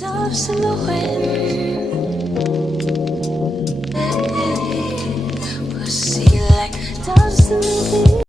doves in the wind, pussy like doves in the wind.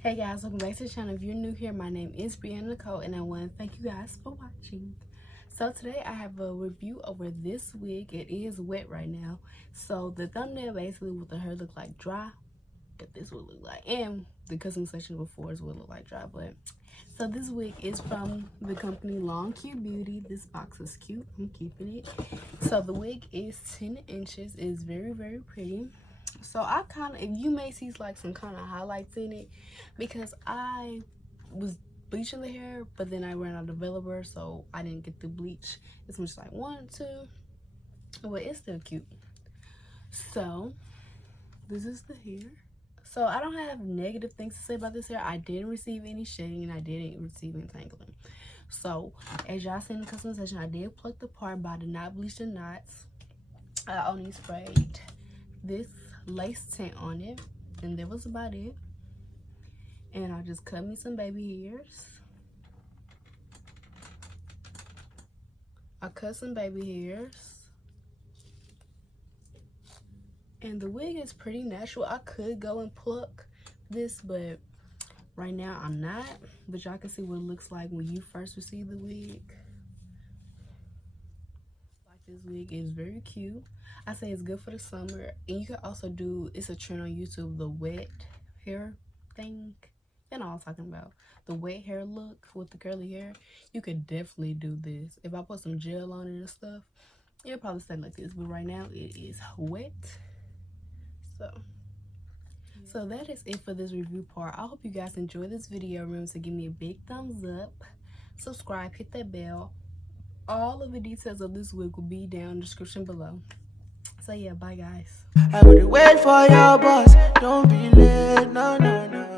Hey guys, welcome back to the channel. If you're new here, my name is Brianna Nicole, and I want to thank you guys for watching. So today I have a review over this wig. It is wet right now, so the thumbnail basically what the hair look like dry, but this would look like, and the customization before is what look like dry. But so this wig is from the company Longqibeauty. This box is cute. I'm keeping it. So the wig is 10 inches. It's very, very pretty. So I kind of, if you may see like some kind of highlights in it, because I was bleaching the hair, but then I ran out of developer, so I didn't get the bleach as much as I wanted to, but it's still cute. So this is the hair. So I don't have negative things to say about this hair. I didn't receive any shedding and I didn't receive entangling. So as y'all seen in the customization, I did pluck the part, but I did not bleach the knots. I only sprayed this lace tint on it, and that was about it. And I just cut me some baby hairs. I cut some baby hairs, and the wig is pretty natural. I could go and pluck this, but right now I'm not. But y'all can see what it looks like when you first receive the wig. This wig is very cute. I say it's good for the summer, and you can also do, it's a trend on YouTube, the wet hair thing. You know what I'm talking about, the wet hair look with the curly hair. You could definitely do this. If I put some gel on it and stuff, it'll probably stay like this, but right now it is wet. So that is it for this review part. I hope you guys enjoyed this video. Remember to give me a big thumbs up, subscribe, hit that bell. All of the details of this wig will be down in the description below. So yeah, bye guys. I would wait for your boss. Don't be late, no, no, no.